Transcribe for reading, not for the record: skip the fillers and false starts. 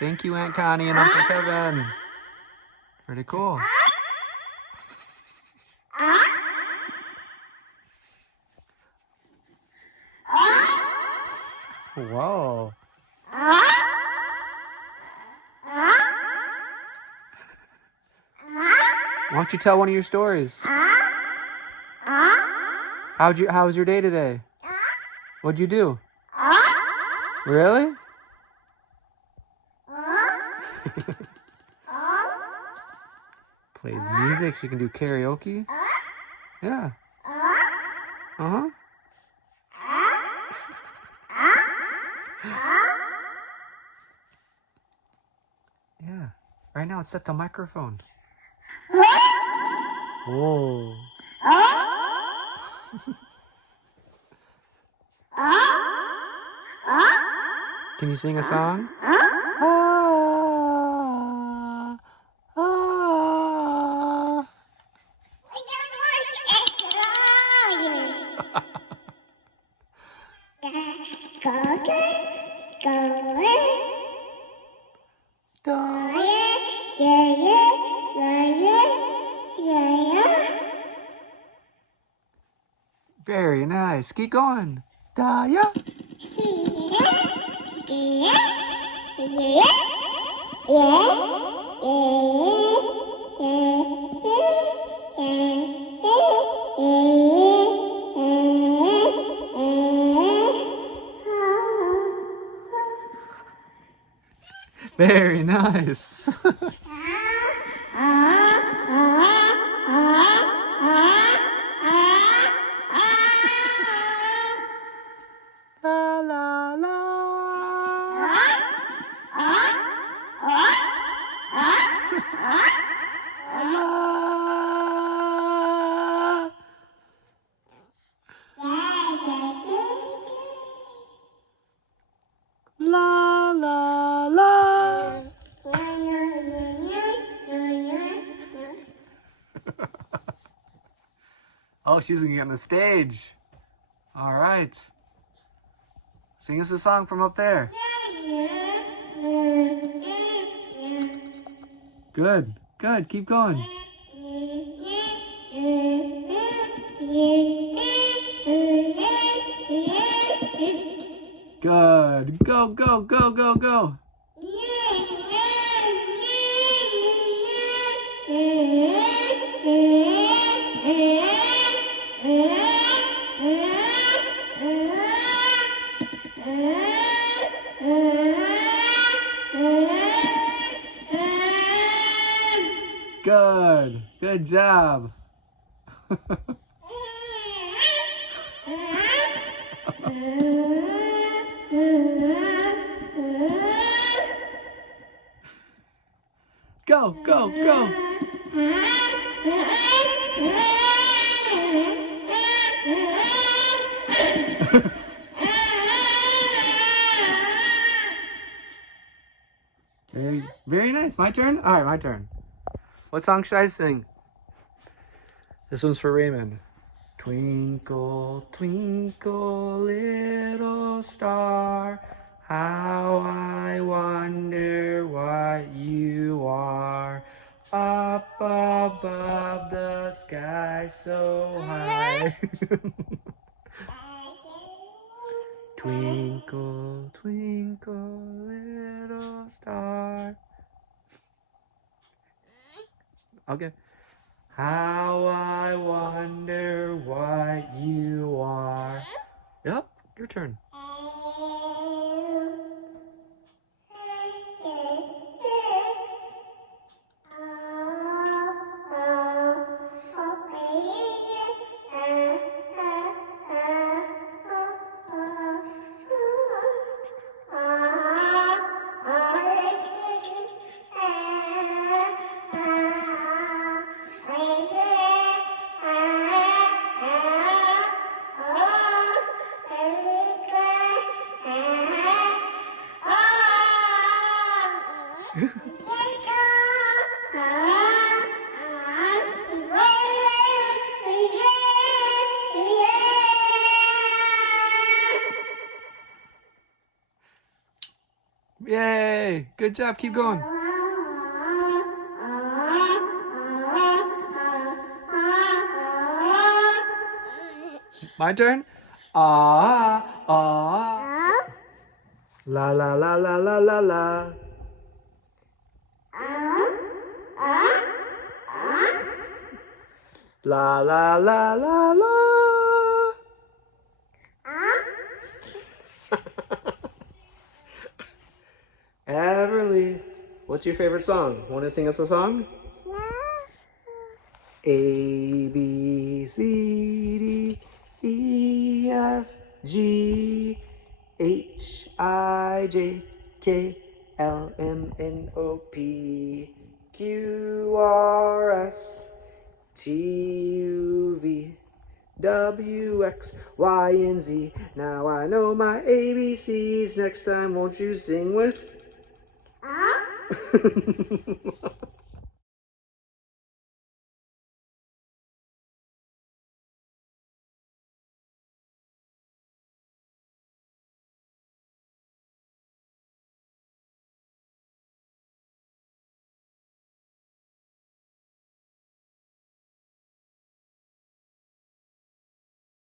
Thank you, Aunt Connie and Uncle Kevin. Pretty cool. Whoa. Why don't you tell one of your stories? How was your day today? What'd you do? Really? Plays music. She can do karaoke. Yeah. Uh-huh. Yeah. Right now it's set the microphone. Whoa. Can you sing a song? Very nice. Keep going. Daya. Very nice. La la la. La la la. Oh, she's gonna get on the stage. All right. Sing us a song from up there. Good, good. Keep going. Good. Go, go, go, go, go. Good. Good job. Go, go, go. Very nice. My turn? All right, my turn. What song should I sing? This one's for Raymond. Twinkle, twinkle, little star, how I wonder what you are. Up above the sky so high. Twinkle, twinkle, little star. Okay. How I wonder what you are. Yep, your turn. Yay! Yay! Good job. Keep going. My turn. Ah, ah. La la la la la la la. La la la la la. Everly, what's your favorite song? Want to sing us a song? A B C D E F G H I J K L M N O P Q R S T U V W X Y and Z. Now I know my ABCs. Next time, won't you sing with?